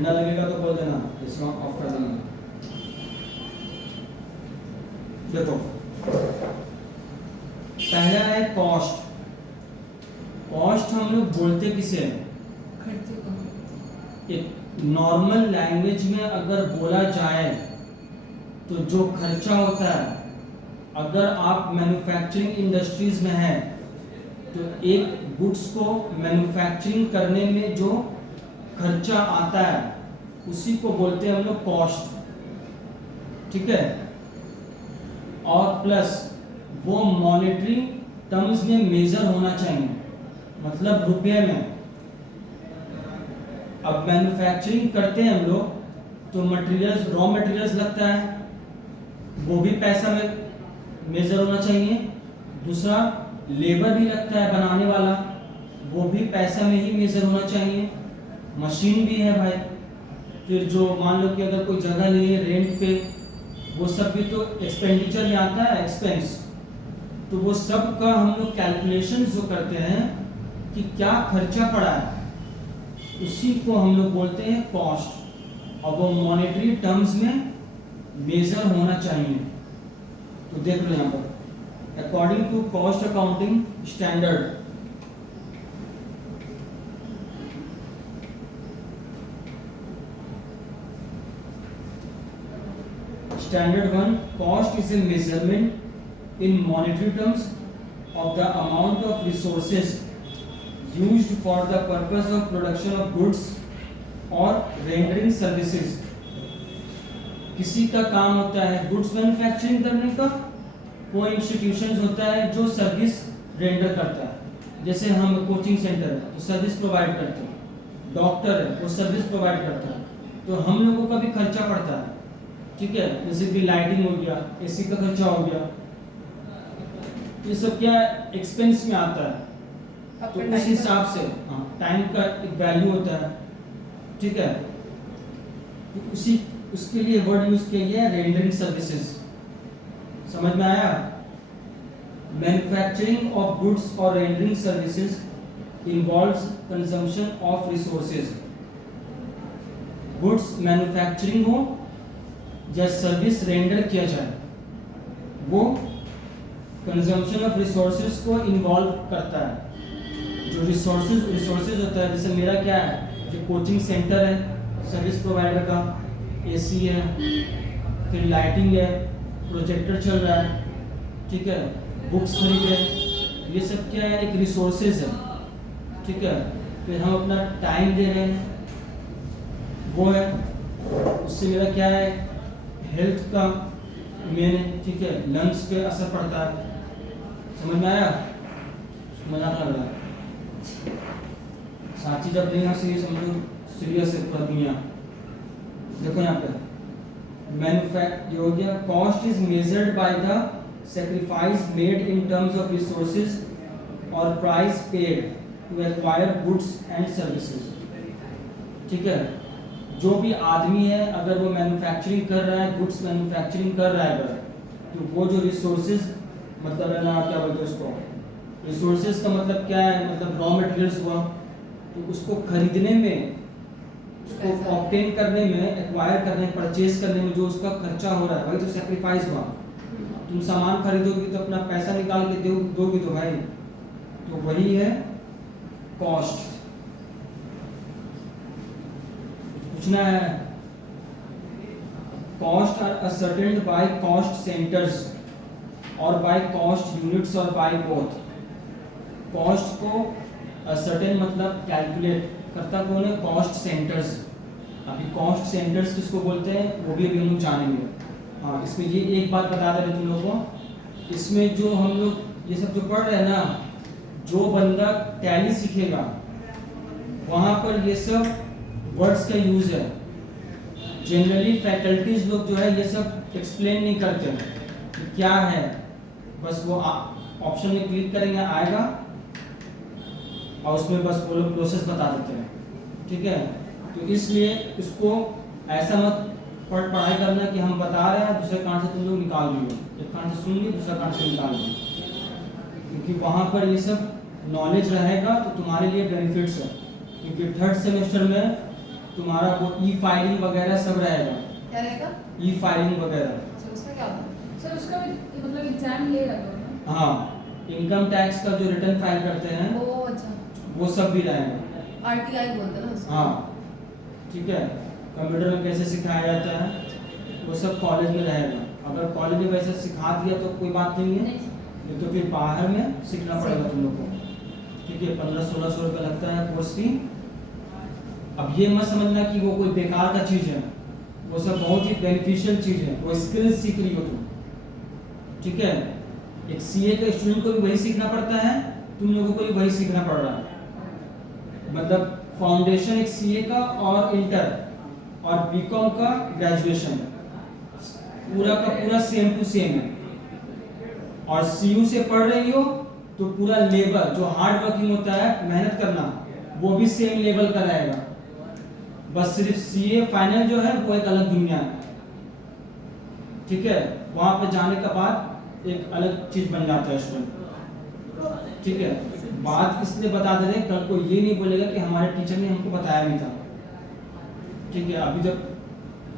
ठंडा लगेगा तो बोल देना, इसको ऑफ कर देंगे। देखो पहला है कॉस्ट। कॉस्ट हम लोग बोलते किसे हैं? एक नॉर्मल लैंग्वेज में अगर बोला जाए तो जो खर्चा होता है, अगर आप मैन्युफैक्चरिंग इंडस्ट्रीज में हैं तो एक गुड्स को मैन्युफैक्चरिंग करने में जो खर्चा आता है उसी को बोलते हैं हम लोग कॉस्ट, ठीक है। और प्लस वो मॉनेटरी टर्म्स में मेजर होना चाहिए, मतलब रुपये में। अब मैन्युफैक्चरिंग करते हैं हम लोग तो मटेरियल्स, रॉ मटेरियल्स लगता है, वो भी पैसा में मेजर होना चाहिए। दूसरा लेबर भी लगता है बनाने वाला, वो भी पैसा में ही मेजर होना चाहिए। मशीन भी है भाई, फिर जो मान लो कि अगर कोई जगह नहीं है रेंट पे, वो सब भी तो एक्सपेंडिचर में आता है, एक्सपेंस। तो वो सब का हम लोग कैलकुलेशन जो करते हैं कि क्या खर्चा पड़ा है, उसी को हम लोग बोलते हैं कॉस्ट, और वो मॉनेटरी टर्म्स में मेजर होना चाहिए। तो देख लो यहाँ पर, according to cost accounting standard, Standard 1, cost is a measurement in monetary terms of the amount of resources used for the purpose of production of goods or rendering services। किसी का काम होता है गुड्स मैन्युफैक्चरिंग करने का, कोई institution होता है जो सर्विस रेंडर करता है। जैसे हम कोचिंग सेंटर है तो सर्विस प्रोवाइड करते हैं, डॉक्टर है वो सर्विस प्रोवाइड करता है, तो हम लोगों का भी खर्चा पड़ता है, ठीक है। जैसे कि लाइटिंग हो गया, एसी का खर्चा हो गया, ये सब क्या एक्सपेंस में आता है। तो उस हिसाब से हाँ टाइम का एक वैल्यू होता है, ठीक है। तो उसी उसके लिए वर्ड यूज किया गया है रेंडरिंग सर्विसेज। समझ में आया? मैन्युफैक्चरिंग ऑफ गुड्स और rendering services involves consumption of resources. Goods manufacturing हो या सर्विस रेंडर किया जाए, वो कंजम्पशन ऑफ रिसोर्सेज को इन्वॉल्व करता है। जो रिसोर्सेज होता है, जैसे मेरा क्या है, जो कोचिंग सेंटर है सर्विस प्रोवाइडर का, एसी है, फिर लाइटिंग है, प्रोजेक्टर चल रहा है, ठीक है, बुक्स खरीदे, ये सब क्या है, एक रिसोर्सेज है, ठीक है। फिर हम अपना टाइम दे रहे हैं, वो है, उससे मेरा क्या है, हेल्थ का मेन, ठीक है, लंग्स पे असर पड़ता है। समझ में आया? मजाक लग रहा है, साची जब नहीं हंसी समझो सीरियस है पूरा दुनिया। देखो यहाँ पे मैन्युफैक्चर हो गया, cost is measured by the sacrifice made in terms of resources or price paid to acquire goods and services, ठीक है। जो भी आदमी है अगर वो मैन्युफैक्चरिंग कर रहा है, गुड्स मैन्युफैक्चरिंग कर रहा है अगर, तो वो जो रिसोर्सेज मतलब है ना, क्या बोलते हैं उसको, रिसोर्सेज का मतलब क्या है, मतलब रॉ मटेरियल्स हुआ, तो उसको खरीदने में, उसको ऑब्टेन करने में, एक्वायर करने, परचेज करने में जो उसका खर्चा हो रहा है, वही तो सेक्रीफाइस हुआ। तुम सामान खरीदोगी तो अपना पैसा निकाल के दोगी तो भाई, तो वही है कॉस्ट। पूछना है, cost are ascertained by cost centres और बाय कॉस्ट यूनिट्स और बाय बोथ। कॉस्ट को असर्टेन मतलब कैलकुलेट करता कौन है, कॉस्ट सेंटर्स। अभी कॉस्ट सेंटर्स किसको बोलते हैं वो भी अभी हम लोग जानेंगे। हाँ, इसमें ये एक बात बता दे रहे तुम लोगों को, इसमें जो हम लोग ये सब जो पढ़ रहे हैं ना, जो बंदा टैली सीखेगा वहाँ पर ये सब वर्ड्स का यूज है। जनरली फैकल्टीज लोग जो है ये सब एक्सप्लेन नहीं करते कि क्या है, बस वो ऑप्शन में क्लिक करेंगे आएगा और उसमें बस वो लोग प्रोसेस बता देते हैं, ठीक है। तो इसलिए इसको ऐसा मत पढ़ाई करना कि हम बता रहे हैं दूसरे कान से तुम लोग निकाल लो, एक कान से सुन ली दूसरा कान से निकाल लो, क्योंकि वहाँ पर ये सब नॉलेज रहेगा तो तुम्हारे लिए बेनिफिट्स है। क्योंकि थर्ड सेमेस्टर में तुम्हारा वो ई फाइलिंग वगैरह सब रहेगा। क्या रहेगा? ई फाइलिंग वगैरह। सर उसमें क्या होता है? सर उसका भी मतलब एग्जाम ले रहा हो हाँ, इनकम टैक्स का जो रिटर्न फाइल करते हैं ओ अच्छा, वो सब भी रहेगा। आरटीआई बोलते हैं ना उसको। हाँ ठीक है, कंप्यूटर में कैसे सिखाया जाता है वो सब कॉलेज में रहेगा। अगर कॉलेज में वैसे सिखा दिया तो कोई बात नहीं है, नहीं तो फिर बाहर में सीखना पड़ेगा तुम लोग को। ठीक है, 1500-1600 रुपये लगता है कोर्स फी। अब ये मत समझना कि वो कोई बेकार का चीज़ है, वो सब बहुत ही बेनिफिशियल चीज़ है, वो स्किल्स सीख रही हो तुम। ठीक है, एक सीए का स्टूडेंट को भी वही सीखना पड़ता है, तुम लोगों को भी वही सीखना पड़ रहा है। मतलब फाउंडेशन एक सीए का और इंटर और बीकॉम का ग्रेजुएशन पूरा का पूरा सेम टू सेम है। और सीयू से पढ़ रही हो तो पूरा लेबर जो हार्ड वर्किंग होता है, मेहनत करना, वो भी सेम लेवल का रहेगा। बस सिर्फ सीए फाइनल जो है वो एक अलग दुनिया है। ठीक है, वहां पे जाने के बाद एक अलग चीज बन जाता है स्टूडेंट। ठीक है, बात इसलिए बता दे रहे कल को ये नहीं बोलेगा कि हमारे टीचर ने हमको बताया भी था। ठीक है, अभी जब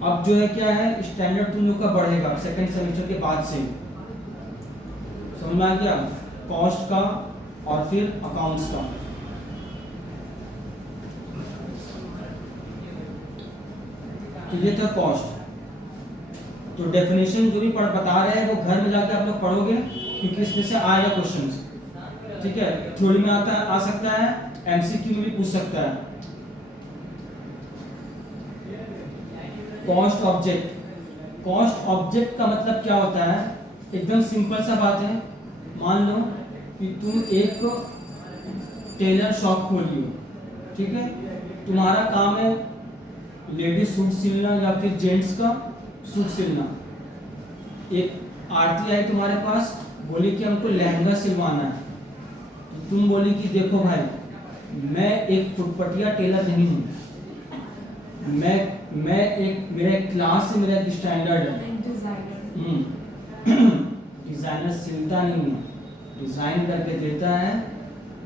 अब जो है क्या है, स्टैंडर्ड तुम लोग का बढ़ेगा सेकंड सेमेस्टर के बाद से। समझ में आ गया? कॉस्ट का और फिर अकाउंट्स का। तो ये था कॉस्ट। तो डेफिनेशन जो भी बता रहे हैं वो घर में जाके आप लोग पढ़ोगे, क्योंकि इसमें से आएगा क्वेश्चंस। ठीक है, थ्योरी में आ सकता है, एमसीक्यू में भी पूछ सकता है। कॉस्ट ऑब्जेक्ट, कॉस्ट ऑब्जेक्ट का मतलब क्या होता है? एकदम सिंपल सा बात है। मान लो कि तुम एक टेलर शॉप खोली हो, ठीक है, तुम्हारा काम है लेडीज सूट सिलना या फिर जेंट्स का सूट सिलना। एक आरती आई तुम्हारे पास, बोली कि हमको लहंगा सिलवाना है। तो तुम बोली कि देखो भाई, मैं एक फुटपटिया टेलर नहीं हूँ, मैं एक मेरा क्लास से मेरा एक स्टैंडर्ड है। डिजाइनर सिलता नहीं है, डिजाइन करके देता है,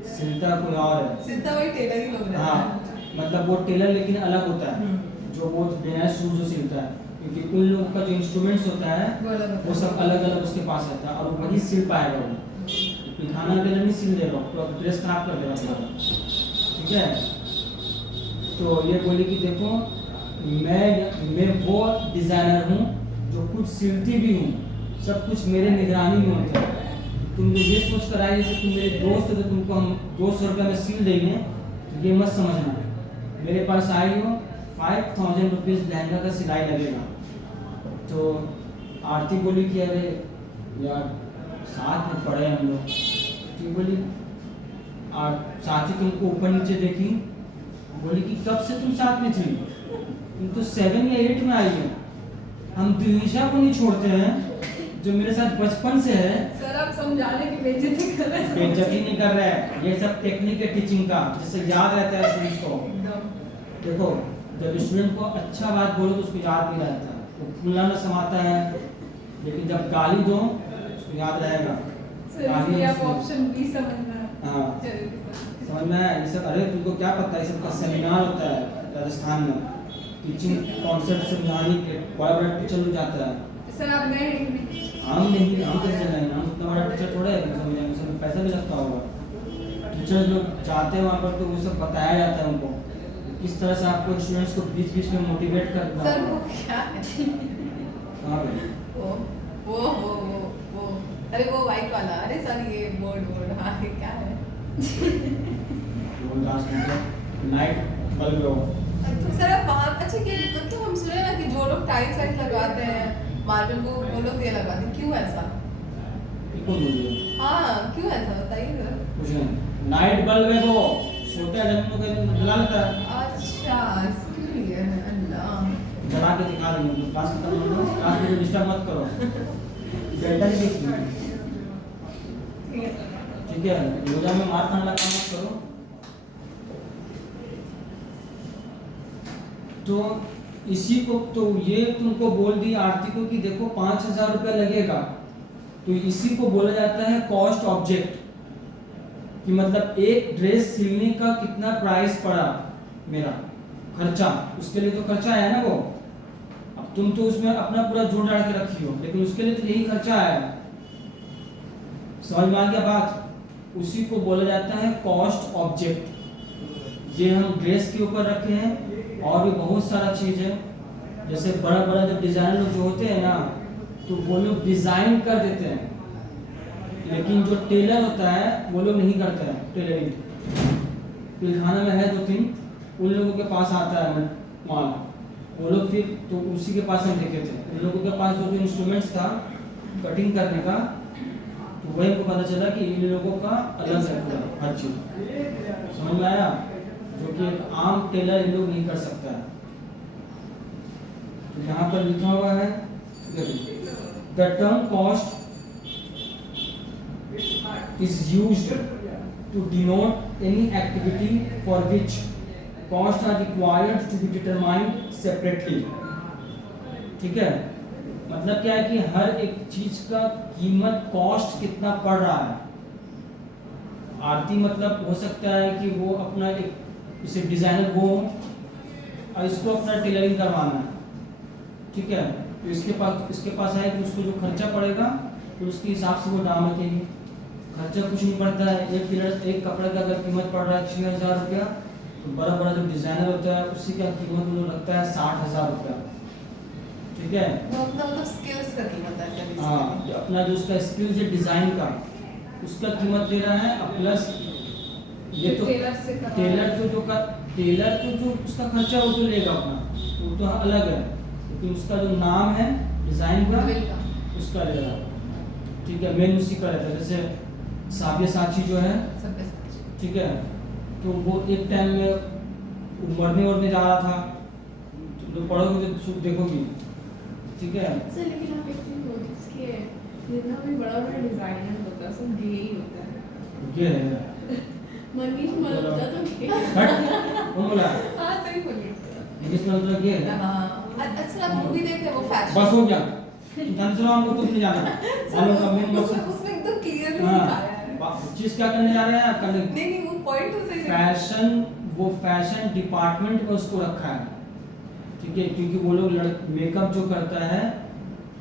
सिलता कोई और है। सिलता वही टेलर ही लोग रहते हैं। हाँ, मतलब वो टेलर लेकिन अलग होता है, जो वो बिना शूज जो सिलता है, क्योंकि उन लोगों का जो इंस्ट्रूमेंट्स होता है वो सब अलग अलग उसके पास रहता है, और वही सिल पाएगा वो। खाना टेलर नहीं सिल देगा तो अब ड्रेस खराब कर देगा तुम्हारा। ठीक है, तो ये बोली कि देखो मैं वो डिजाइनर हूँ जो खुद सिलती भी हूँ, सब कुछ मेरे निगरानी में होता है। तुम ये सोच कर आई कि तुम मेरे दोस्त हो तो तुमको हम 200 रुपये में सिल देंगे, तो ये मत समझना। मेरे पास आई हो 5000 रुपीज़ लहंगा का सिलाई लगेगा। तो आरती बोली कि अरे यार साथ में पढ़े हम लोग। तो बोली साथी तुमको ऊपर नीचे देखी, बोली कि कब से तुम साथ में थी? तुम तो 7 या 8 में आई है। हम दिशा को नहीं छोड़ते हैं जो मेरे साथ बचपन से है। सर आप समझाने की बेइज्जती कर रहे हैं। बेइज्जती नहीं कर रहे हैं, ये सब टेक्निक है टीचिंग का, जिससे याद रहता है स्टूडेंट को। देखो, जब स्टूडेंट को अच्छा बात बोलो तो उसको याद नहीं रहता, वो फूलना न समाता है, लेकिन जब गाली दो उसको याद रहेगा। सर आप ऑप्शन बी समझना। हाँ, समझ में आया? ये सब, अरे तुमको क्या पता है, ये सब का सेमिनार होता है राजस्थान में, टीचिंग कॉन्सेप्ट समझाने के बड़ा बड़ा टीचर लोग जाता है। सर आप गए हम नहीं, हम कैसे जाएंगे? हम उतना बड़ा टीचर थोड़ा है कि समझेंगे, उसमें पैसा भी लगता होगा। टीचर्स लोग जाते हैं वहाँ पर तो वो सब बताया जाता है उनको किस तरह से आपको स्टूडेंट्स को बीच बीच में मोटिवेट करना है। सर वो क्या है? कहाँ पे? वो अरे वो वाइट वाला, अरे सर ये बोर्ड हाँ ये क्या है? वो डांस मतलब नाइट बल्ब लो। अच्छा सर आप वहाँ, अच्छा कि मतलब हम सुने ना कि जो लोग टाइल्स वाइल्स लगाते हैं मार्बल को, वो लोग ये लगाते हैं, क्यों ऐसा? बिल्कुल बोलिए। हाँ क्यों ऐसा बताइए सर। कुछ नहीं, नाइट बल्ब है वो, सोते हैं जब लोग जला लेता है। अच्छा इसके लिए अल्लाह। जला के दिखा देंगे, क्लास खत्म हो गया, क्लास में डिस्टर्ब मत करो। डेल्टा नहीं देखिए, ठीक है? रोजा में मार खाने का मत करो। तो इसी को तो ये तुमको बोल दी आरती को कि देखो 5000 रुपया लगेगा, तो इसी को बोला जाता है कॉस्ट ऑब्जेक्ट, कि मतलब एक ड्रेस सिलने का कितना प्राइस पड़ा मेरा, खर्चा, उसके लिए तो खर्चा है ना वो। अब तुम तो उसमें अपना पूरा जोड़ डाल के रखी हो, लेकिन उसके लिए तो यही खर्चा है। समझ में आ गया बात? उसी को बोला जाता है कॉस्ट ऑब्जेक्ट। ये हम ड्रेस के ऊपर रखे हैं, और भी बहुत सारा चीज है। जैसे बड़ा बड़ा जो डिजाइनर लोग जो होते हैं ना, तो वो लोग डिजाइन कर देते हैं, लेकिन जो टेलर होता है वो लोग नहीं करते हैं टेलरिंग। पिलखाना में है 2-3, उन लोगों के पास आता है माल, वो लोग फिर तो उसी के पास हम देखे थे। उन लोगों के पास जो इंस्ट्रूमेंट्स था कटिंग करने का, तो वही हमको पता चला कि इन लोगों का अलग है पूरा हर चीज। समझ में आया? जो कि एक आम टेलर इन लोग नहीं कर सकता है। तो यहाँ पर लिखा हुआ है, the term cost is used to denote any activity for which costs are required to be determined separately। ठीक है, मतलब क्या है कि हर एक चीज का कीमत कॉस्ट कितना पड़ रहा है। आरती मतलब हो सकता है कि वो अपना एक इसे डिजाइनर वो और इसको अपना टेलरिंग करवाना है, ठीक है, तो इसके पास है कि उसको जो खर्चा पड़ेगा तो उसके हिसाब से वो दाम रखेगी। खर्चा कुछ नहीं पड़ता है। एक कपड़े का अगर कीमत पड़ रहा है 6,000 रुपया, तो बड़ा बड़ा जो डिजाइनर होता है उसकी क्या कीमत वो लगता है 60,000 रुपया। ठीक है, वो अपना मतलब स्किल्स का कीमत है। हाँ, अपना जो उसका स्किल्स है डिजाइन का, उसका कीमत ले रहा है। प्लस ये तो टेलर तो जो उसका खर्चा वो तो लेगा अपना, वो तो अलग है, लेकिन उसका जो नाम है डिजाइन का उसका ले रहा है। ठीक है, मेन उसी का रहता है। जैसे साक्षी जो है, ठीक है, तो वो एक टाइम में मरने जा रहा था, तो पढ़ोगे तो देखोगी, ठीक है। सर लेकिन आप एक चीज नोटिस किए, जितना भी बड़ा बड़ा डिजाइनर होता है सब गे ही होता है। गे है मनीष मल्होत्रा तो गे। हट, कौन बोला? हाँ सही बोलिए। मनीष मल्होत्रा गे है। हाँ, अच्छा मूवी देखे वो फैशन। बस हो गया, जान चलो हमको कुछ नहीं जाना। हम लोग का मेन मकसद उसमें एकदम क्लियर दिखाया है। चीज क्या करने जा रहे हैं? करने नहीं वो पॉइंट तो सही है। फैशन, वो फैशन डिपार्टमेंट में उसको रखा है, ठीक है, क्योंकि वो लोग मेकअप जो करता है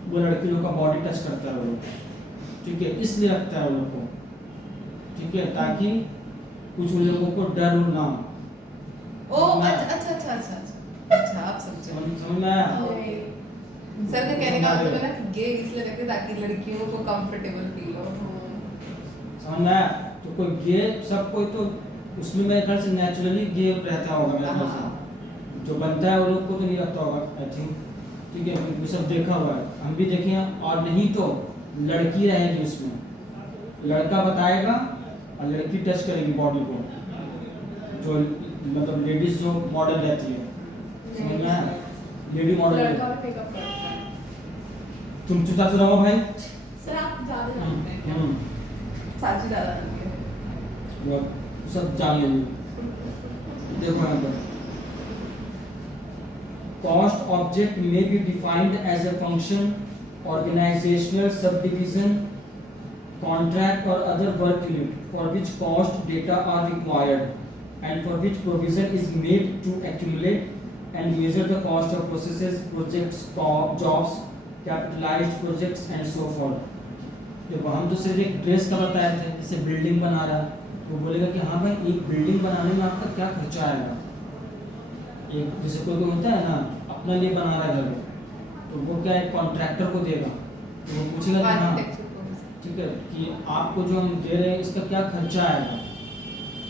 वो लड़की लोग का बॉडी टच करता है वो लोग, ठीक है, इसलिए रखता है वो लोग को, ठीक है, ताकि कुछ उन लोगों को डर ना हो। ओ अच्छा आप समझे। समझ में आया? सर का कहने का मतलब है ना गे इसलिए रखते हैं ताकि लड़कियों को कंफर्टेबल फील हो। समझ में आया? तो कोई गे, सब कोई तो उसमें मेरे ख्याल से नेचुरली गे रहता होगा मेरे ख्याल से, जो बनता है वो लोग को तो नहीं रखता होगा आई थिंक, ठीक है, वो सब देखा हुआ है, हम भी देखे हैं। और नहीं तो लड़की रहेगी उसमें, लड़का बताएगा और लड़की टच करेगी बॉडी को, जो मतलब लेडीज जो मॉडल रहती है, समझ में आया? Lady model. लड़का और मेकअप करता है। तुम चुपचाप से रहो भाई। सर आप ज्यादा जानते हैं क्या? साची ज्यादा नहीं है। वो सब जान लीजिए। देखो यहाँ पर cost object may be defined as a function, organisational subdivision, contract or other work unit for which cost data are required and for which provision is made to accumulate and measure the cost of processes, projects, jobs, capitalized projects and so forth। देखो हम तो सिर्फ एक dress का बताए थे, जैसे building बना रहा है, वो बोलेगा कि हाँ भाई एक बिल्डिंग बनाने में आपका क्या खर्चा आएगा। एक जैसे कोई होता है ना अपना लिए बना रहा है घर, तो वो क्या है कॉन्ट्रैक्टर को देगा, तो वो पूछेगा कि हाँ ठीक है कि आपको जो हम दे रहे हैं इसका क्या खर्चा आएगा,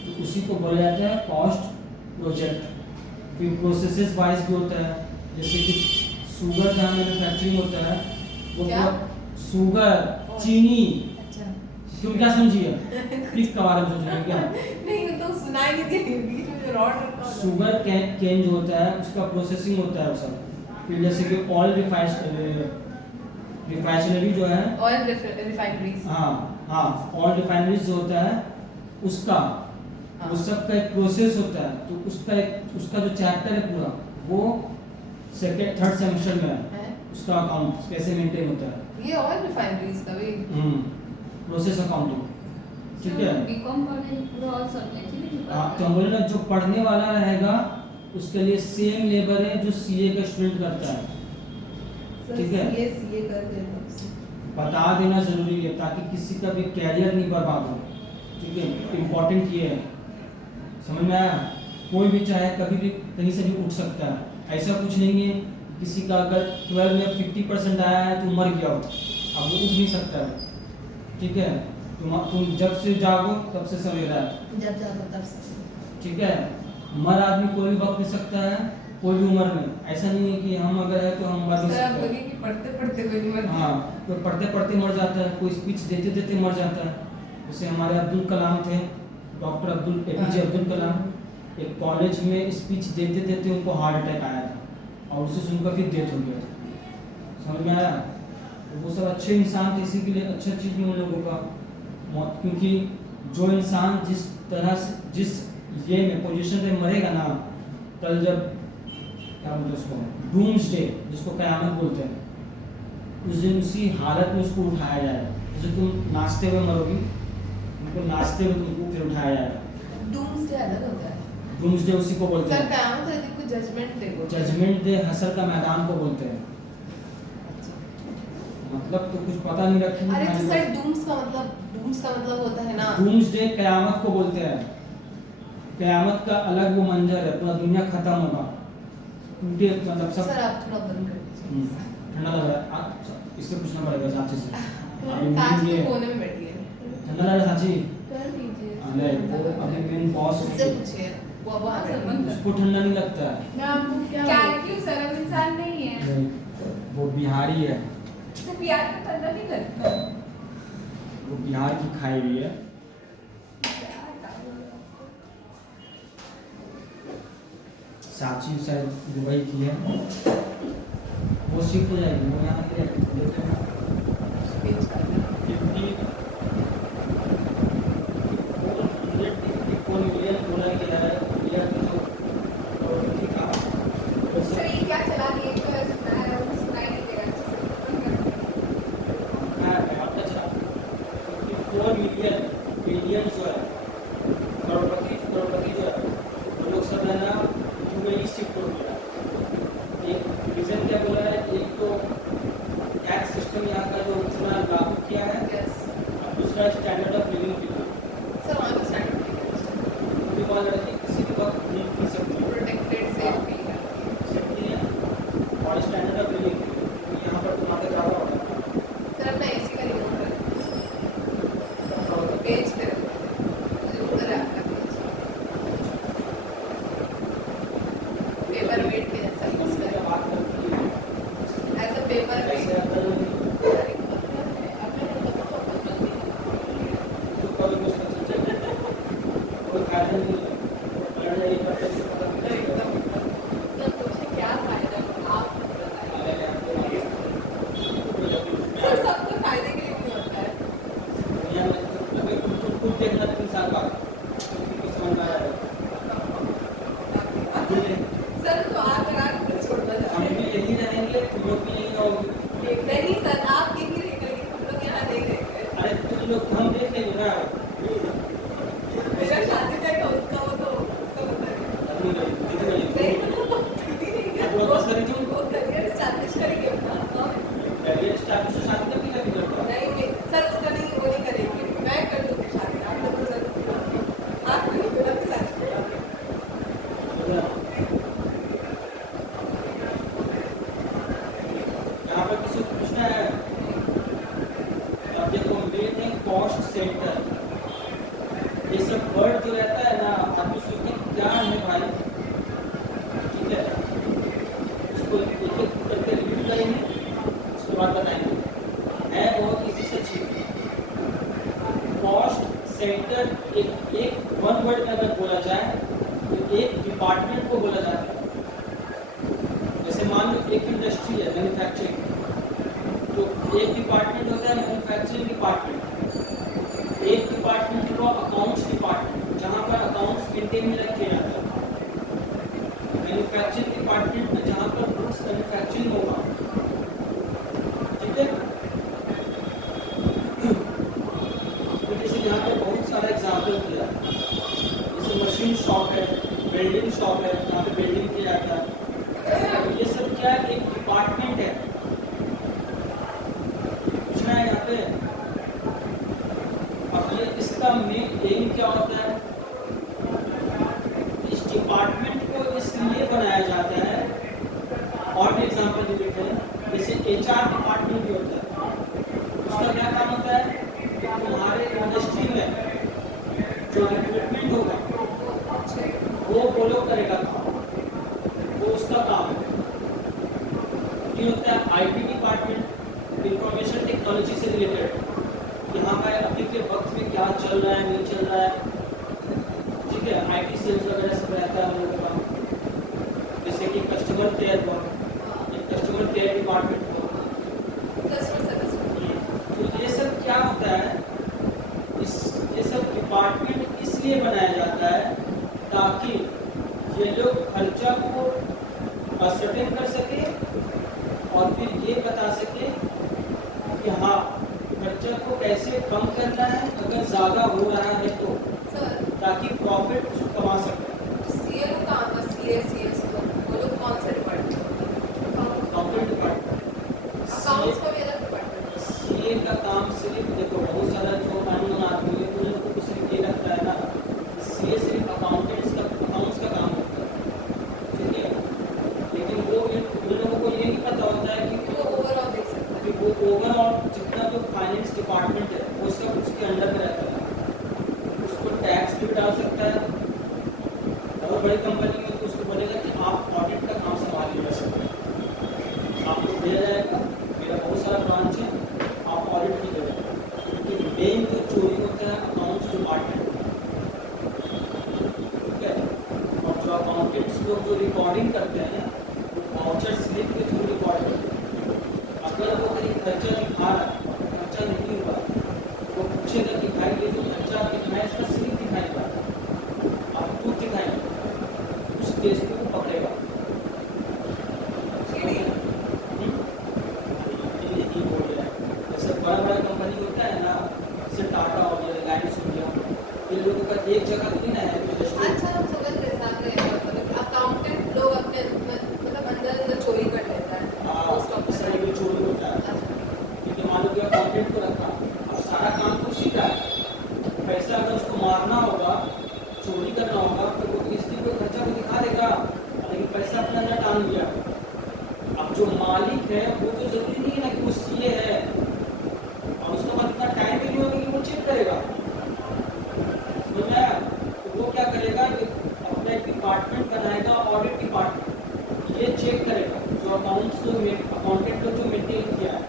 तो उसी को बोला जाता है कॉस्ट प्रोजेक्ट। फिर प्रोसेसेस वाइज भी होता है, जैसे कि शुगर जहाँ मैन्युफैक्चरिंग होता है वो क्या? शुगर चीनी। अच्छा तुम क्या समझिए प्लीज के बारे में सोचिए क्या? नहीं मैं तो सुनाई नहीं दी बीच में जो रॉड रखा होता है। शुगर कैन जो होता है उसका प्रोसेसिंग होता है वो सब। फिर जैसे कि ऑयल रिफाइनरी जो है, ऑयल रिफाइनरीज, हाँ ऑयल रिफाइनरीज जो होता है उसका वो सब का एक प्रोसेस होता है, तो उसका जो चैप्टर है पूरा वो सेकंड थर्ड सेमेस्टर में है, उसका अकाउंट कैसे मेंटेन होता है। ये ऑयल रिफाइनरीज का भी प्रोसेस अकाउंटिंग, ठीक है। बीकॉम पढ़ने पूरा और सब्जेक्ट ही नहीं हाँ तो हम बोले ना जो पढ़ने वाला रहेगा उसके लिए सेम लेबर है जो सीए का स्टूडेंट करता है। सर ठीक है। सीए कर देना उससे। बता देना जरूरी है ताकि किसी का भी कैरियर नहीं बर्बाद हो। ठीक है, इम्पोर्टेंट ये है, समझ में आया? कोई भी चाहे कभी भी कहीं से भी उठ सकता है, ऐसा कुछ नहीं है किसी का अगर 12 में 50% आया है तो मर गया हो, अब वो उठ नहीं सकता है। ठीक है, तुम जब से जागो तब से सवेरा है। जब जाता तब से। ठीक है, मर आदमी कोई भी वक्त दे सकता है, कोई भी उम्र में। ऐसा नहीं है कि हम अगर है तो हम मर नहीं सर आप सकते। बोलिए कि पढ़ते पढ़ते कोई नहीं मरता। हाँ, कोई पढ़ते पढ़ते मर जाता है, कोई स्पीच देते देते मर जाता है। जैसे हमारे अब्दुल कलाम थे, डॉक्टर APJ अब्दुल कलाम, एक कॉलेज में स्पीच देते देते उनको हार्ट अटैक आया था और उससे उनका फिर डेथ हो गया था। समझ में आया? तो वो सब अच्छे इंसान थे, इसी के लिए अच्छा चीज़ नहीं उन लोगों का मौत, क्योंकि जो इंसान जिस तरह से जिस ये में पोजीशन पे मरेगा ना, कल जब क्या बोलते हैं उसको, डूम्सडे जिसको कयामत बोलते हैं, उस दिन उसी हालत में उसको उठाया जाएगा। जैसे तुम नाचते हुए मरोगी, उनको नाचते हुए तुमको फिर उठाया जाएगा। डूम्सडे अलग होता है। डूम्सडे उसी को बोलते सर हैं। कयामत है को जजमेंट डे बोलते हैं। जजमेंट डे हशर का मैदान को बोलते हैं। मतलब तो कुछ पता नहीं रखी। अरे तो सर डूम्स का मतलब होता है ना। डूम्सडे कयामत को बोलते हैं। कयामत का अलग वो मंजर है, पूरा दुनिया खत्म होगा, टूटे मतलब सब। सर आप थोड़ा बंद कर दीजिए। ठंडा लग रहा है, इससे पूछना पड़ेगा साची से। अभी कांच मेन के ये कोने में बैठी है। ठंडा लग रहा है साची। कर दीजिए। अरे वो अभी मेन बॉस उससे पूछिए, वो अब आ रहा है। उसको ठंडा नहीं लगता है। मैं आपको क्या क्यों सर हम इंसान नहीं है वो बिहारी है, तो प्यार का ठंडा नहीं लगता वो बिहार की खाई हुई है। साची शायद दुबई की है, वो शिफ्ट हो जाएगी, वो यहाँ पे स्पीच कर रहा है। 54 मिलियन डॉलर के इंडिया का जो करोड़पति था, सर ये क्या चला रही है तो सुनाई नहीं दे रहा अच्छा 54 मिलियन बिलियन जो है करोड़पति जो है, वो लोग सब है ना यूएई शिफ्ट हो गया। एक रीजन क्या बोला है, एक तो टैक्स सिस्टम यहाँ का जो इतना लागू किया है, यस और दूसरा स्टैंडर्ड ऑफ लिविंग की सर वहाँ का स्टैंडर्ड भी वहाँ लड़की किसी भी वक्त घूम फिर सकती है, प्रोटेक्टेड सेफ्टी है। सकती है, और स्टैंडर्ड ऑफ लिविंग यहाँ पर तुम्हारे ज़्यादा होगा। सर अपना एसी का रिमूव कर पेज पे जो उधर है आपका पेपर वेट के जैसा यूज करें बात करती है एज अ पेपर ऐसे वेट। अगर तो कभी कुछ नहीं सोचा, कोई फायदा नहीं है, लड़ जाएगी करते से पता नहीं चलेगा। क्या फायदा आप बताइए। दुनिया सर सबको फायदे के लिए नहीं होता है। में तो अगर तुम खुद देखना 3 साल बाद तो समझ में आएगा। सर तो आप अगर आप छोड़ना हम चाहते भी यही रहेंगे, तुम लोग भी यही रहोगे। हैं नहीं सर आप यही रहेंगे लेकिन हम लोग यहाँ नहीं रहेंगे। अरे तुम लोग हम देख लेंगे ना, मेरा शादी तक है उसका वो तो उसका अपनी नहीं आप लोग बस करेंगे वो करियर स्टैब्लिश करेंगे अपना हम कैरियर स्टार्ट से शादी तक नहीं करता। नहीं सर उसका नहीं वो नहीं करेंगे मैं कर दूंगी शादी आप लोग तो सर आप नहीं मेरा भी शादी करेंगे। यहाँ पर किसी को पूछना है, अब देखो मेन है कॉस्ट सेंटर। ये सब वर्ड जो रहता है ना, आदमी सोचते हैं क्या है भाई। ठीक है, इसको एक एक करके रीड करेंगे, उसके बाद बताएंगे है बहुत इजी से चीज। कॉस्ट सेंटर एक वन वर्ड में अगर बोला जाए तो एक डिपार्टमेंट को बोला जाता है। जैसे मान लो एक इंडस्ट्री है मैन्युफैक्चरिंग, तो एक डिपार्टमेंट होता है मैन्युफैक्चरिंग डिपार्टमेंट, एक डिपार्टमेंट को अकाउंट्स डिपार्टमेंट, जहाँ पर अकाउंट्स मेंटेन में रखे जाते हैं। मैन्युफैक्चरिंग डिपार्टमेंट में जहाँ पर गुड्स मैन्युफैक्चरिंग होगा। ठीक है, तो जैसे यहाँ पर बहुत सारा एग्जाम्पल दिया, जैसे मशीन शॉप है, वेल्डिंग शॉप पे जहाँ पे बिल्डिंग किया जाता है। तो ये सब क्या है, एक डिपार्टमेंट है। पूछना है यहाँ पे। अब ये इसका मेन एम क्या होता है? इस डिपार्टमेंट को इसलिए बनाया जाता है, और भी एग्जाम्पल भी लिखे हैं, जैसे HR डिपार्टमेंट भी होता है। उसका क्या काम होता है? तुम्हारे इंडस्ट्री में जो रिक्रूटमेंट होगा वो फॉलो करेगा काम, वो उसका काम है। ये होता है IT डिपार्टमेंट, इंफॉर्मेशन टेक्नोलॉजी से रिलेटेड। यहाँ पर अभी के वक्त में क्या चल रहा है, नहीं चल रहा है, ठीक है। IT सेल्स वगैरह सब रहता है हम लोगों का काम। जैसे कि कस्टमर केयर हुआ, एक कस्टमर केयर डिपार्टमेंट हुआ। Customer service. तो ये सब क्या होता है, ये सब डिपार्टमेंट इसलिए बनाया जाता है ताकि ये लोग खर्चा को असर्टेन कर सके और फिर ये बता सके कि हाँ खर्चा को कैसे कम करना है अगर ज़्यादा हो रहा है तो, सर ताकि प्रॉफिट कमा सके। सीए को काम था, सीए सीएस वो लोग कौन सा डिपार्टमेंट? Accountant department. अकाउंट्स का भी अलग डिपार्टमेंट। सीए का काम सिर्फ देखो, बहुत सारा जो कानून आदमी है उन लोगों को सिर्फ ये लगता है ना, सीए सिर्फ अकाउंट्स का काम होता है, ठीक है। लेकिन वो उन लोगों को ये नहीं पता होता है कि वो ओवरऑल देख सकते हैं। कि वो ओवरऑल जितना जो फाइनेंस डिपार्टमेंट है वो सब उसके अंडर में रहता है। उसको टैक्स भी डाल सकता है, बहुत बड़ी कंपनी में तो उसको बोलेगा कि आप ऑडिट का काम संभालिएगा सर, आपको दिया जाएगा, मेरा बहुत सारा ब्रांच है, आप ऑडिट कीजिएगा। क्योंकि मेन जो चोरी होता है अकाउंट्स डिपार्टमेंट, ठीक है। और जो अकाउंटेंट्स लोग जो रिकॉर्डिंग करते हैं वो वाउचर स्लिप के थ्रू रिकॉर्ड करते हैं। अगर वो कहीं खर्चा दिखा रहा है, खर्चा नहीं हुआ, वो पूछेगा कि भाई ये जो खर्चा आप दिखाए इसका स्लिप दिखाएगा, आप खुद दिखाएंगे, उस केस में वो पकड़ेगा। ये बोल रहा है जैसे बड़ा बड़ा कंपनी होता है ना, जैसे टाटा हो गया, रिलायंस हो गया, इन लोगों का एक जगह नहीं ना है इंडस्ट्री। अच्छा हम समझ रहे सामने मतलब अकाउंटेंट लोग अपने मतलब अंदर चोरी कर लेता है। पोस्ट ऑफिस इस तरह की चोरी होता है। क्योंकि मान लो कि अकाउंटेंट को रखा, अब सारा काम तो उसी का है। पैसा अगर उसको मारना होगा, चोरी करना होगा, तो वो किसी को खर्चा को दिखा देगा, लेकिन पैसा अपने अंदर टांग दिया। अब जो मालिक है वो तो जरूरी नहीं है ना कि वो सीए है, और उसके बाद इतना टाइम भी नहीं होगा कि वो चेक करेगा, समझ में आया? तो वो क्या करेगा कि अपना एक डिपार्टमेंट बनाएगा, ऑडिट डिपार्टमेंट, ये चेक करेगा जो अकाउंट्स जो अकाउंटेंट लोग जो मेंटेन किया है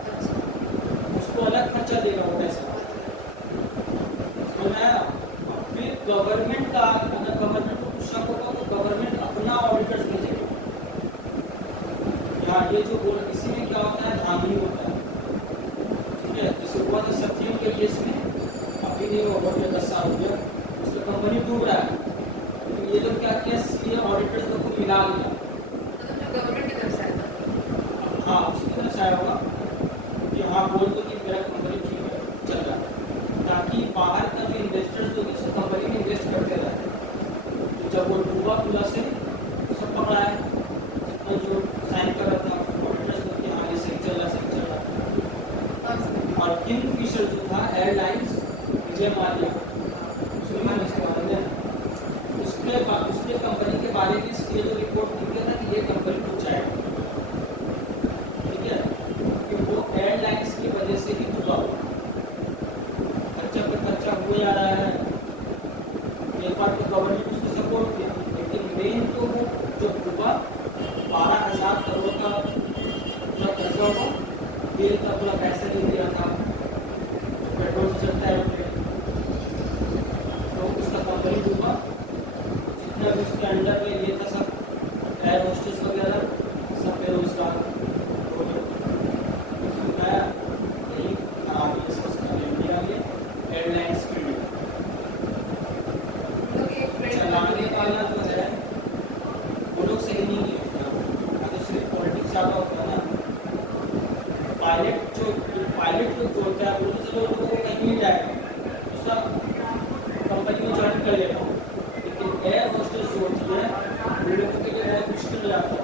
उसको अलग खर्चा देगा वो पैसा, समझ में आया? फिर गवर्नमेंट का, अगर गवर्नमेंट को पूछना होगा तो गवर्नमेंट अपना ऑडिटर्स भेजेगा। या ये जो बोल, इसी में क्या होता है, धांधली होता है, ठीक है। जैसे हुआ था सत्यम के केस में, अभी नहीं हुआ, बहुत 10 साल हो गया, उसका कंपनी डूब रहा है, तो ये लोग क्या किया, सीए ऑडिटर्स लोग को मिला लिया। मतलब जो गवर्नमेंट की तरफ से आता है। हाँ उसकी तरफ से आया होगा कि हाँ बोल दो कि मेरा कंपनी ठीक है, चल रहा है, ताकि बाहर का जो इन्वेस्टर्स लोग इस कंपनी में इन्वेस्ट करते रहे। तो जब वो डूबा खुला से सब पकड़ा है, जितना जो साइन कर रहा था ऑडिटर्स लोग कि हाँ ये सही चल रहा, सही चल रहा। और किंगफिशर जो था एयरलाइंस, विजय माल्या, सुनिए इसके बारे में, उसके कंपनी के बारे में ये जो रिपोर्ट निकले ना कि ये कंपनी डूब जाएगा, ठीक है, कि वो एयरलाइंस की वजह से ही डूबा हुआ। खर्चा पर खर्चा हो जा रहा है, एक बार तो गवर्नमेंट उसको सपोर्ट किया, लेकिन मेन तो वो जो डूबा 12,000 करोड़ का पूरा खर्चा हुआ, तेल का पूरा पैसा नहीं दिया था, पेट्रोल से चलता है तो उसका कंपनी डूबा। जितना भी उसके अंडर में ये था सब एयर होस्टेस वगैरह सब बेरोजगार हो गए। यही खराबी है सबसे इंडिया में एयरलाइंस फील्ड। चलाने वाला जो है वो लोग सही नहीं है, अगर सिर्फ पॉलिटिक्स ज़्यादा होता है ना, पायलट जो होता है वो तो लोगों को कहीं मिल जाएगा, दूसरा कंपनी में ज्वाइन कर लेगा, लेकिन एयर होस्टेस जो होती है वो लोग क्वेश्चन ले आता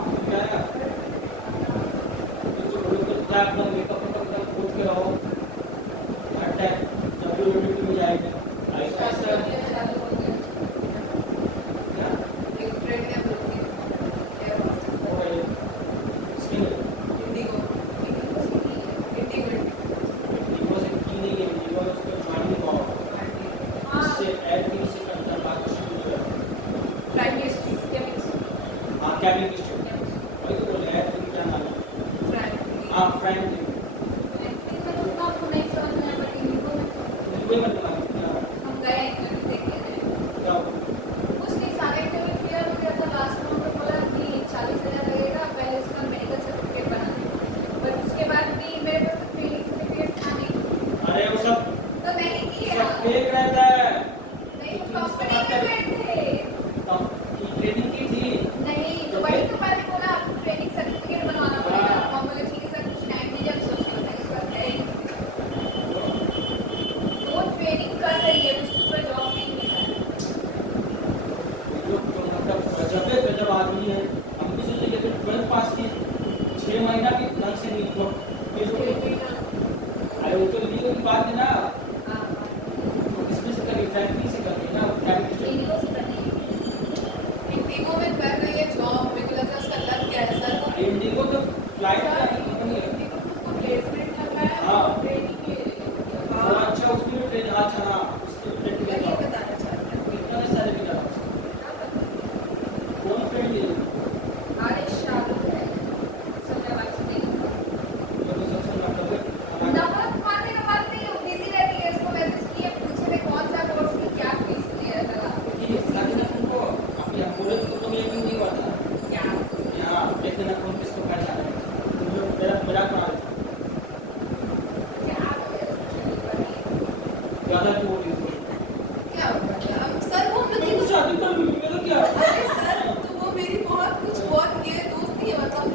हूँ क्या है तो बोलो तो क्या अपना मेकअप का खोज के रहो अटैक WWT में जाएंगे ऐसा ऐसा क्या एक फ्रेंड ने बोली एयर होस्टेस हो गए इसके इंडिगो इंडिगो इंडिगो से की नहीं है इंडिगो उसको ज्वाइन नहीं हुआ इससे एड भी से करता बात शुरू हो जाए हाँ कैबिन की स्टूडेंट वही तो बोले एड भी क्या नाम है फ्रेंड हाँ फ्रेंड ये मत मानो हम गए इंटरव्यू देखने गए क्या उसके सारे इंटरव्यू क्लियर हो गया था लास्ट में उन्होंने बोला कि 40,000 लगेगा पहले उसका मेडिकल सर्टिफिकेट बनाने पर उसके बाद भी मेरे पास ट्रेनिंग सर्टिफिकेट था नहीं अरे वो सब तो नहीं किया सब फेक रहता है नहीं कंपनी में बैठे तब की ट्रेनिंग की थी नहीं तो वही तो मैंने बोला आपको ट्रेनिंग सर्टिफिकेट बनवाना पड़ेगा हम बोले ठीक है सर कुछ टाइम दीजिए अब सोचने बताएंगे इस बार है वो ट्रेनिंग कर रही है उसके ऊपर जॉब नहीं मिल रहा है लोग तो मतलब गजब आदमी है हम भी सोचे कि 12 पास की 6 महीना भी ढंग से नहीं हुआ ये जो अरे वो तो लीगल की बात है ना तो इसमें से करिए फैक्ट्री से करिए ना कैबिन इंडिगो में कर रही है जॉब मेरे को लगता है उसका लग गया है सर को इंडिगो तो फ्लाइट का कंपनी है इंडिगो को प्लेसमेंट लग रहा है हाँ। ट्रेनिंग के और अच्छा उसमें भी ट्रेन अच्छा हाँ उसमें भी ट्रेन मैं ये में बताना चाहता हूँ कितना सारे भी जाओ कौन फ्रेंड ले आरिश शाहरुख है सबसे अच्छी नहीं जो तो सबसे मतलब है नफरत मारने का बात नहीं है बिजी रहती है इसको मैसेज किए पूछे थे कौन सा कोर्स की क्या फीस लिया था कि साथी ना तुमको अभी आप बोले तो तुम यकीन नहीं हुआ था क्या यहाँ देखने ना कौन किसको पहचान रहे हैं तुम लोग मेरा मजाक बना रहे थे क्या ज़्यादा तो वो चीज़ क्या होगा अब सर वो हम लोग तुम शादी कर लूँगी मेरा क्या अरे सर तो वो मेरी बहुत ये दोस्ती है मतलब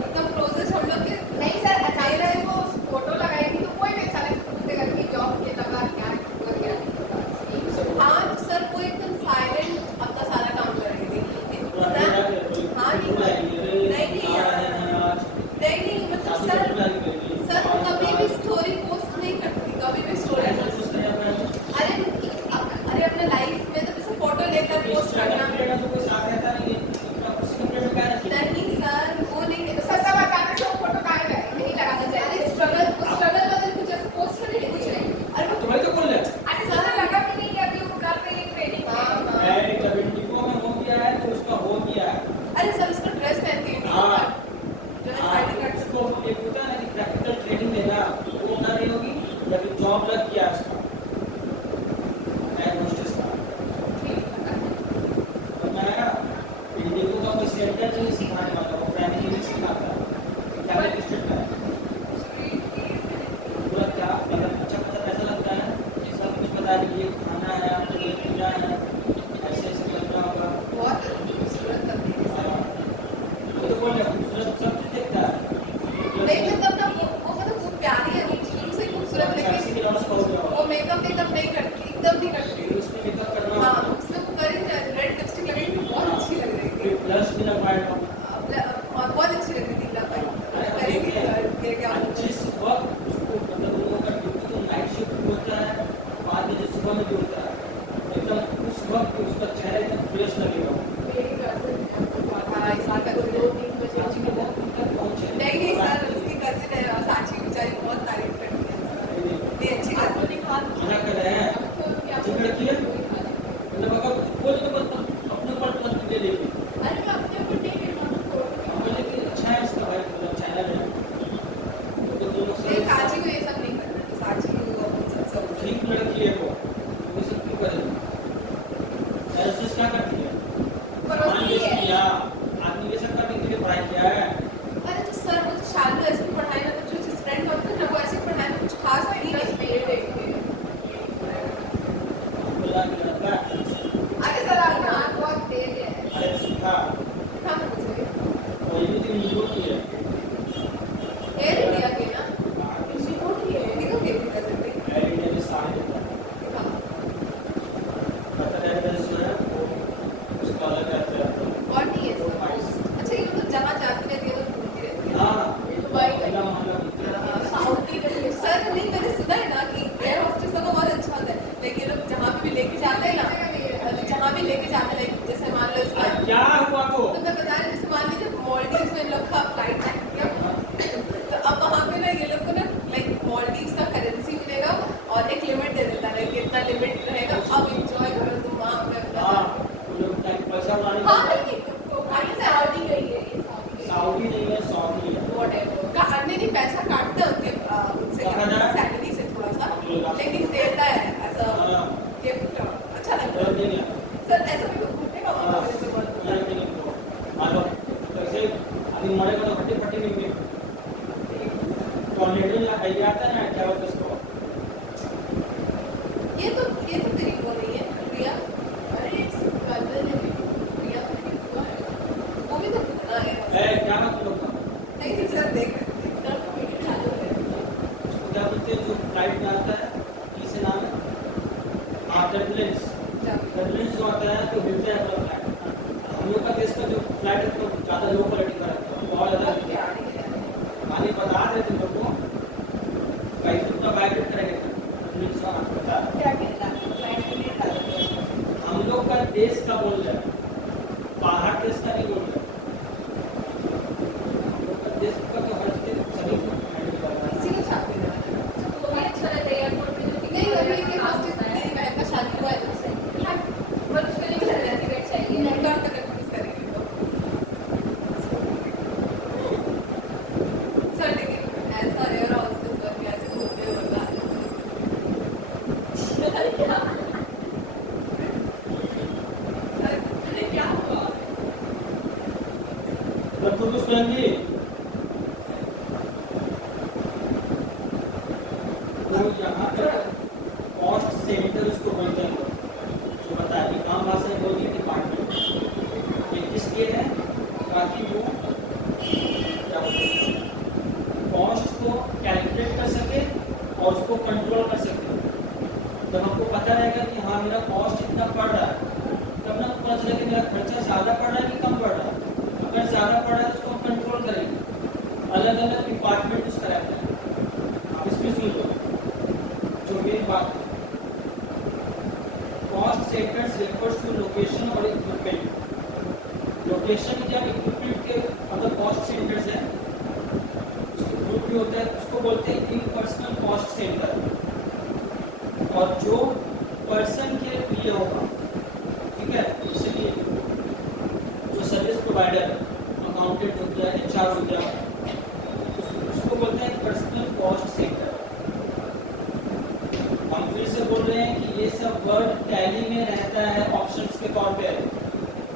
एकदम क्लोजेस्ट हम लोग के नहीं सर अचानक से वो फोटो लगाई थी तो कोई भी अचानक से पूछेगा कि जॉब के लगा क्या हुआ क्या नहीं हुआ हाँ तो सर वो एकदम साइलेंट अपना सारा काम कर रही थी हाँ नहीं नहीं मतलब सर कभी भी स्टोरी पोस्ट नहीं करती कभी भी स्टोरी अरे अरे अपने लाइफ में तो जैसे फोटो लेकर पोस्ट करना नहीं सर वो नहीं तो सर सब अचानक से वो फोटो कहाँ गए नहीं लगाना अरे चाहिए स्ट्रगल वाले कुछ ऐसे पोस्ट नहीं कुछ नहीं अरे वो अरे सर लगा भी नहीं कि अभी वो कर रही है ट्रेनिंग अरे सर उसका ड्रेस पहनती है हाँ। जो है आईडी कार्ड ट्रेनिंग देना वो कर रही होगी या फिर जॉब लग गया उसका एयर होस्टेस का तो मैं इंडिगो का कोई सेंटर नहीं सिखाने वाला वो फैमिली नहीं सिखाता क्या रजिस्टर्ड का है पूरा क्या मतलब अच्छा खासा पैसा लगता है सब कुछ बता दीजिए खाना है आपको ये पूजा है ऐसे ऐसे करना होगा बहुत खूबसूरत लगती है सर वो तो बोल रहे खूबसूरत सब चीज देखता है नहीं मतलब ना वो मतलब वो प्यारी है शुरू से खूबसूरत लेकिन वो मेकअप नहीं करती एकदम नहीं करती उसमें मेकअप करना हाँ उसमें वो करी रेड लिपस्टिक लगी थी बहुत अच्छी लग रही थी फिर प्लस भी लगवाएगा और बहुत अच्छी लग रही थी करेंगे क्या जिस वक्त उसको मतलब लोगों का ड्यूटी तो नाइट शिफ्ट होता है बाद में जो सुबह में भी होता है एकदम उस वक्त उसका चेहरा एकदम फ्रेश लगेगा मेरी कज़न हाँ, इस बात का तो 2-3 बजे साची में बहुत दिक्कत पहुंचे नहीं सर उसकी कजिन है साची बेचारी बहुत तारीफ करती है ये अच्छी बात मजा कर रहे हैं ठीक लड़की है मतलब अगर कोई तो बस अपने ऊपर प्लस दे देगी अरे मैं अपने ऊपर नहीं लेना मुझे कि अच्छा है उसका भाई मतलब चैनल है तो दोनों से नहीं साची को ये सब नहीं करना साची को सब ठीक लड़की है वो सब क्यों करेगी ऐसे क्या करती है पड़ोसी है किया आदमी ये सब करने के लिए पढ़ाई किया है अरे तो सर वो तो शादी ऐसे भी पढ़ाई में तो जो जिस फ्रेंड का होता है ना वो ऐसे पढ़ाई में कुछ खास नहीं बस है मेरे देखते हैं बोला कि लड़का अरे सर आपका हाथ बहुत तेज है अरे सीखा हाँ ना मुझे कोई भी चीज निगो की है एयर इंडिया के ना निको की है निको के भी कर सकते एयर इंडिया में सारे देता है हाँ पता है जो है वो उसका अलग रहता है नहीं तो कहीं से सऊदी गई है ये सऊदी सऊदी नहीं है, सऊदी है। व्हाटएवर का अन्य नहीं पैसा काटते होते उनसे कहाँ जाना है? सैलरी से थोड़ा सा हम लोग लेकिन देता है ऐसा हाँ। गिफ्ट अच्छा लगता दर्द है नहीं है। सर ऐसा भी घूमने का हाँ, मौका मिले तो बहुत दर्द नहीं है। मान लो जैसे अभी मरेगा तो हड्डी पट्टी नहीं मिलेगी। टॉर्नेडो या आइडिया आता है ना, क्या बोलते हैं उसको? ये तो तेरी वो नहीं है प्रिया अरे कजन है प्रिया तो नहीं हुआ है वो भी तो घूमना है क्या मतलब लोग का? नहीं नहीं सर देख इतना कॉमेडी चालू है उसको क्या बोलते हैं जो फ्लाइट में आता है, किसे नाम है? हाँ, टर्बुलेंस। टर्बुलेंस जो आता है तो हिलता है पूरा फ्लाइट। हम लोग का देश का जो फ्लाइट है तो ज़्यादा लो क्वालिटी का रहता है, बहुत ज़्यादा हिलता है। पानी बता रहे थे लोग को कहीं तो अपना वाइब्रेट करेंगे, टर्बुलेंस का आपको पता है। क्या कहता है फ्लाइट के लिए डालते हैं हम लोग का देश का बोल रहे हैं, बाहर देश का नहीं बोल रहे हैं। हम लोग का देश का तो हर चीज़ सभी हैंडल कर रहा है। इसी को छापते हैं तो ये अच्छा रहता है एयरपोर्ट पे जो नहीं अभी के हॉस्टल मेरी बहन का शादी हुआ है तो बट उसके लिए भी सर्टिफिकेट चाहिए लॉकडाउन तक रिलीज करेंगे तो सर लेकिन ऐसा एयर हॉस्टेस वर्क कैसे होते हैं बता सर अरे क्या हुआ रखो कुछ करेंगे तो यहाँ पर कॉस्ट सेंटर उसको बोलते हैं, जो बताया कि काम भाषा में बोल दिए डिपार्टमेंट। ये किस लिए है? ताकि वो क्या बोलते हैं, कॉस्ट को कैलकुलेट कर सके और उसको कंट्रोल कर सके। जब हमको पता रहेगा कि हाँ मेरा कॉस्ट इतना पड़ रहा है, तब ना पता चलेगा कि मेरा खर्चा ज़्यादा पड़ रहा है कि कम पड़ रहा है। अगर ज़्यादा पड़ रहा है तो उसको हम कंट्रोल करेंगे। अलग अलग डिपार्टमेंट उसका रहता है, आप इसमें सुन लो जो मेन बात है। Cost centres refers to location और इक्विपमेंट। लोकेशन या इक्विपमेंट के अगर कॉस्ट सेंटर्स है, ग्रुप भी होता है, उसको बोलते हैं इम्पर्सनल कॉस्ट सेंटर। और जो पर्सन के लिए होगा, ठीक है, जैसे कि जो सर्विस प्रोवाइडर, अकाउंटेंट हो गया, HR हो गया, उसको बोलते हैं पर्सनल कॉस्ट सेंटर। हम फिर से बोल रहे हैं कि ये सब वर्ड टैली में रहता है ऑप्शंस के तौर पे।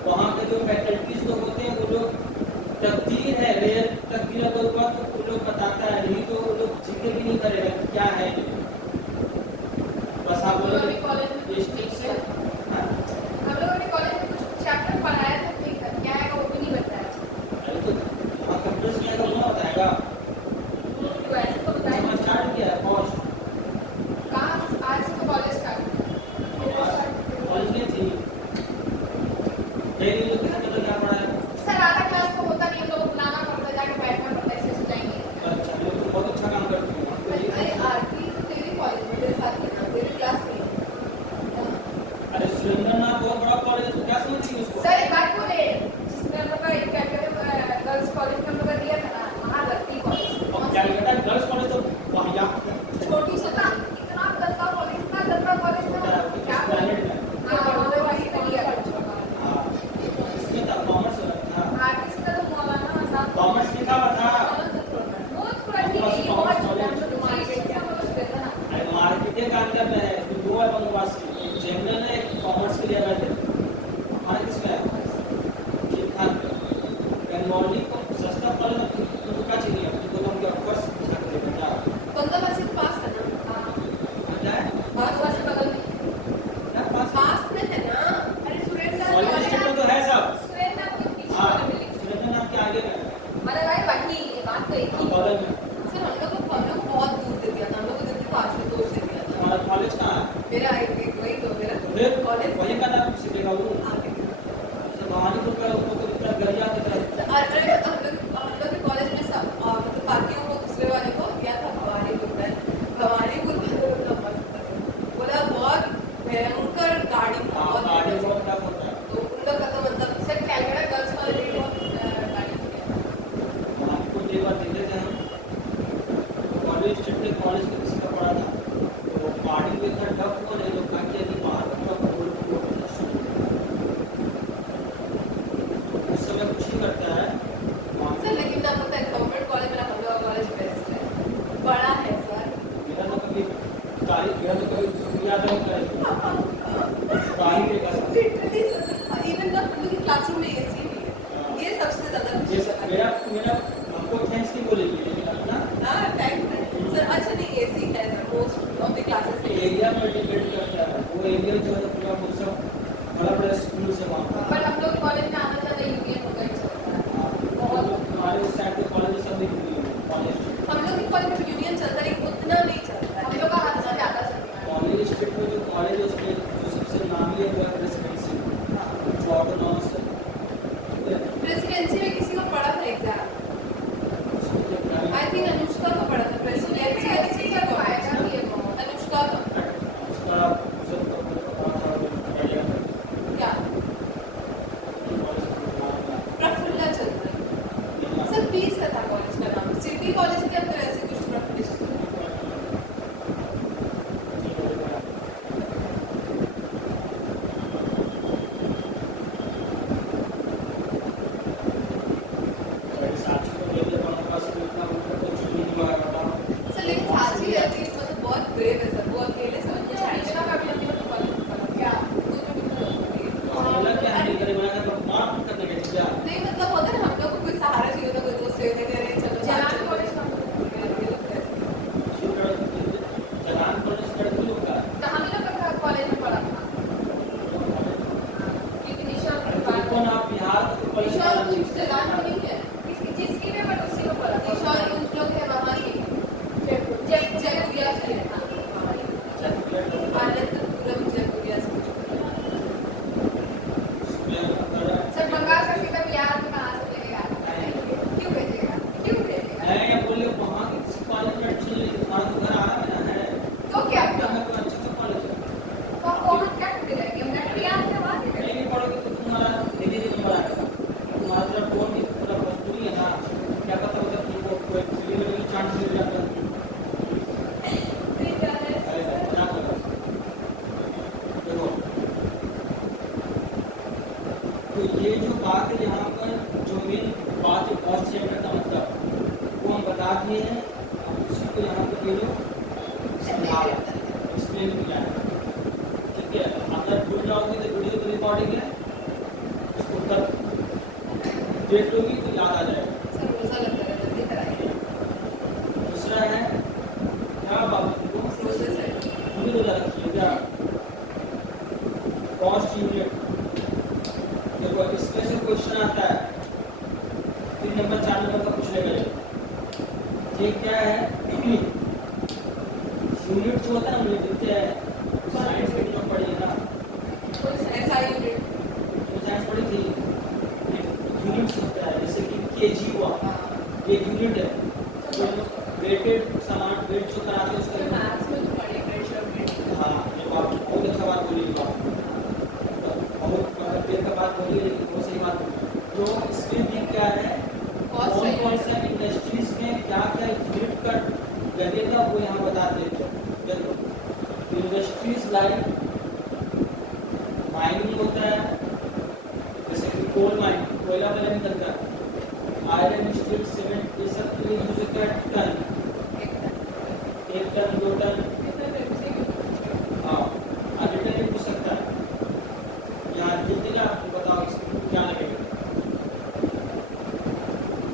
वहाँ के जो फैकल्टीज लोग होते हैं वो लोग तकदीर है, रेयर तकदीर अगर हुआ तो वो लोग बताता है, नहीं तो वो लोग जिक्र भी नहीं करेगा कि क्या है ये। बस आप हम लोगों ने लोग कॉलेज में ये स्टिक से हाँ, हम लोगों ने कॉलेज में कुछ चैप्टर पढ़ाया था ठीक है क्या है वो भी नहीं बताया अरे तो वहाँ कंप्यूटर किया तो ना बताएगा। तो ऐसे तो बताया जब स्टार्ट किया है कॉस्ट कहाँ आज से तो कॉलेज स्टार्ट कॉलेज में थी, डेली लोग किसी को क्या पढ़ा है। सर आधा क्लास तो होता नहीं हम लोग को बुलाना पड़ता है जाके बैठना पड़ता है ऐसे जाएंगे अच्छा, लोग तो बहुत अच्छा काम करते हैं। अरे आरती तो तेरे कॉलेज में तेरे साथ ही ना तेरे क्लास में ही। अरे सुरेंद्रनाथ बहुत बड़ा कॉलेज है, तो क्या समझ रही है उसको? सर एक बात बोले जिसमें हम लोग का एक कैलकाटा गर्ल्स कॉलेज में हम लोग का दिया था ना महालक्ष्मी कॉलेज और कैलकाटा गर्ल्स कॉलेज तो वहाँ या छोटी सा था इतना गंदा कॉलेज था क्या प्लानिट में हाँ वो वही तो दिया हाँ, इसमें था कॉमर्स था, आर्टिस्ट का तो मौलाना साहब कॉमर्स लिखा हुआ था। वो थोड़ा ठीक है बहुत मार्केट का मतलब रहता ना अरे मार्केटिंग काम कर रहे हैं, तो दो है बंगवास की, एक जनरल है, एक कॉमर्स के लिए बैठे। हमारे किसमें है? खान पे। बंगाली को सस्ता कॉलेज में तो क्या चाहिए? तो हम क्या फर्स्ट छात्र हैं क्या? 15 से पास है ना क्या है? बस बस बगल में क्या पास? पास में है ना अरे सुरेंद्र कॉलेज स्टेट में तो है सब। सुरेंद्र के पीछे हाँ, वाला बिल्डिंग सुरेंद्रनाथ के आगे में है। मतलब भाई बाकी ये बात तो एक हाँ, ही बगल में। सर हम लोग को बहुत दूर दे दिया था हम लोग को जल्दी पास में दोष दे दिया था हमारा कॉलेज कहाँ है? मेरा एक वही तो मेरा तो फिर कॉलेज वहीं का नाम सीखेगा वो। आगे तो भवानीपुर का वो तो इतना गरिया की तरह। अरे हम लोग के कॉलेज में सब मतलब बाकियों को दूसरे वाले को दिया था भवानीपुर में भवानीपुर में तो मस्त था बोला बहुत भयंकर गाड़ी हाँ, बहुत गाड़ी बहुत टफ होता है। तो उन लोग का तो मतलब सर कैलकाटा गर्ल्स कॉलेज में बहुत गाड़ी भवानीपुर एक बार देखे थे हम, कॉलेज स्टेट में कॉलेज के किसी का पढ़ा था, तो गाड़ी में इतना टफ हुआ नहीं, लोग कहा कि यदि बाहर का पूरा मेरा मेरा आपको थैंक्स नहीं बोलेगी लेकिन अपना हाँ थैंक्स सर। अच्छा नहीं एसी है sir most of the classes में एरिया में डिपेंड करता है, वो एरिया जो है पूरा वो सब बड़ा बड़ा स्कूल से वहाँ पर बट हम लोग कॉलेज में आना ज़्यादा यूनियन होगा ही चलता है। बहुत हमारे उस साइड पे कॉलेज सब भी कॉलेज हम लोग के कॉलेज में यूनियन चलता है लेकिन उतना नहीं चलता हम है। लोग का हाथ से ज़्यादा चलता है। कॉलेज स्टेट में जो कॉलेज है उसमें जो सबसे नामी है वो है प्रेसिडेंसी, जो ऑटोनॉमस है, ठीक है? प्रेसिडेंसी में किसी को पढ़ा था एग्जाम उसको जब प्राइवेट- आई थिंक अनुष्का को पढ़ा था प्रेसिडेंसी ये किसी कर को पाएगा भी ये बहुत। अनुष्का का उसका सब आइडिया है क्या कॉलेज का प्रफुल्ला चंद्रन सर 20 का था कॉलेज का नाम सिटी कॉलेज के अंदर ऐसे कुछ प्रफुल्ला सर लेकिन साची रहती है मतलब बहुत ब्रेव है सर वो अकेले से मुझे कुछ अनुष्का का भी अपनी लोग कॉलेज में पढ़ा। क्या नहीं मतलब होता है ना हम लोग को कोई सहारा चाहिए होता कोई दोस्त चाहिए होता है चलो साथ जलान चलो। कॉलेज का हम लोग तो हम लोग का कॉलेज में पढ़ा था। क्योंकि निशा ईश्वर कुछ जलान में नहीं है जिसकी भी बट उसी को पढ़ा था। ईश्वर कुछ लोग हैं वहाँ की जयपुरिया से आनंदपुरम जयपुरिया से सर बंगाल का सीधा बिहार में कहाँ से मिलेगा? क्यों भेजेगा? क्यों भेजेगा? तो क्या तो हम कॉमन क्या करते रहेंगे? हम नेट पे आते हैं वहाँ से करेंगे। क्या पता होता कि वो कोई फिल्म में चांस मिल जाता है। ठीक है। देखो, तो ये जो बात है यहाँ पर जो मेन बात है कॉस्ट सेंटर का मतलब वो हम बता दिए हैं, उसी को यहाँ पर ये लोग एक्सप्लेन किया है, ठीक है? अगर भूल जाओगे तो वीडियो की रिकॉर्डिंग है, उसको तब देख लोगी तो याद आ जाएगा। सर रोजा लगता है जल्दी कराइए दूसरा है क्या बात तुमको प्रोसेस है पूरी रोजा रखिए क्या कॉस्ट यूनिट। देखो इसमें से क्वेश्चन आता है 3 नंबर 4 नंबर का पूछ लेगा ये क्या है यूनिट जो होता है हम लिखते हैं साइंस में जो पढ़ी है ना ऐसा यूनिट जो साइंस पढ़ी थी यूनिट्स होता है जैसे कि केजी हुआ ये यूनिट है जो वेटेड सामान वेट जो कराते हैं उसका unit। मैथ्स में तो पढ़े प्रेशर हाँ ये बात बहुत अच्छा बात बोली ये बात बहुत देर का बात बोली लेकिन बहुत सही बात बोली। जो इसमें भी क्या है Cost कौन है। कौन सा इंडस्ट्रीज में क्या क्या यूनिट का लगेगा वो यहाँ बता देते हैं। देखो इंडस्ट्रीज लाइक माइनिंग होता है जैसे कि कोल माइनिंग कोयला वगैरह निकलता है आयरन स्टील सीमेंट ये सब के लिए यूज होता है टन 1 टन 2 टन हाँ आगे हो सकता है यहाँ जितने आपको बताओ इसमें क्या लगेगा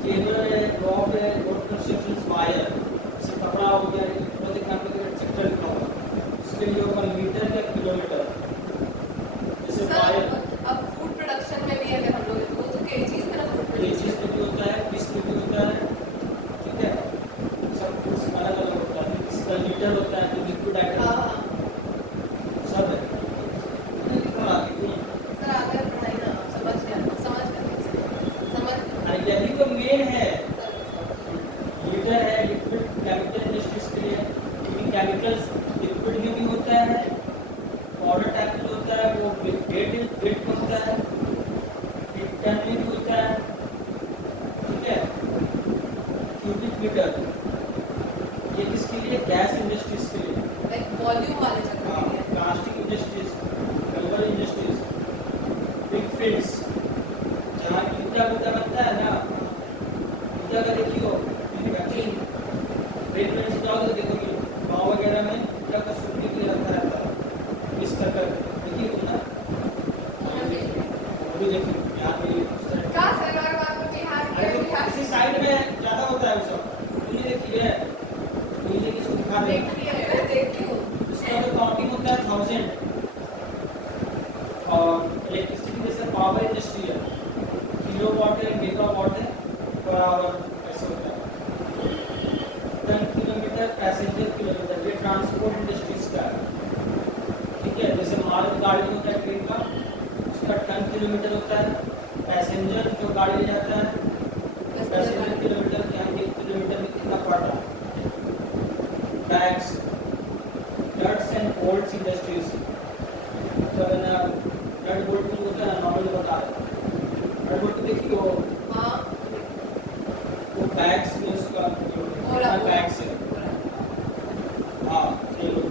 केबल है रॉड है रोड कंस्ट्रक्शन वायर जैसे कपड़ा हो गया इलेक्ट्रॉनिक कम्युनिकेशन सेक्टर लिखा होगा उसके लिए होगा मीटर या किलोमीटर जैसे सर वायर अब फूड प्रोडक्शन में भी है हम लोग वो तो केजीज में ना फूड केजीज प्रोडक्शन में भी होता है पीस में भी होता है ठीक है सब कुछ अलग अलग होता है इसका लीटर होता है तो लिक्विड हाँ आइटम हाँ सब है लिखा क्यों सर आगे पढ़ाई ना समझ अरे यही तो मेन है सर लीटर है लिक्विड केमिकल इंडस्ट्रीज के लिए क्योंकि केमिकल्स लिक्विड में भी होता है पाउडर टाइप में होता है वो वेट में होता है एक टन में भी होता है ठीक है क्यूबिक मीटर ये किसके लिए गैस इंडस्ट्रीज के लिए लाइक वॉल्यूम वाले चक्कर हाँ, में है plastic industries rubber industries big fields जहाँ ईटा गुदा बनता है ना ईटा का देखियो रेट में जाओगे तो देखोगे गाँव वगैरह में ईटा का सूखने के लिए रखा रहता है मिक्स कर कर देखिए तुम ना वो भी देखिए यहाँ पे इस तरह कहाँ से लगा आपको बिहार अरे तो बिहार इसे तो गाड़ी ले जाता है 10 किलोमीटर के आगे, 1 किलोमीटर में कितना पड़ रहा है। Bags, nuts and bolts industries, मतलब ना नट बोल्ट जो होता है नॉर्मल बता रहे हैं, नट बोल्ट देखिए हाँ वो बैग्स में उसका बोरा बैग्स है। हाँ चलो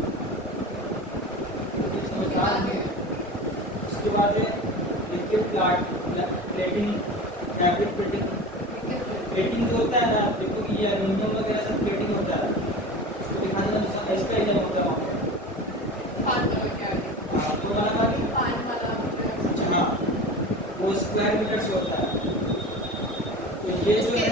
समझदार है। उसके बाद है देखिए प्लेटिंग, फैब्रिक प्लेटिंग जो होता है ना, देखो कि ये एल्यूमिनियम वगैरह सब प्लेटिंग होता है, उसको दिखा देना इसका ही होता है वहाँ पे। पान वाला क्या है? हाँ तो वाला बात, पान वाला अच्छा हाँ वो स्क्वायर मीटर से होता है। तो ये जो है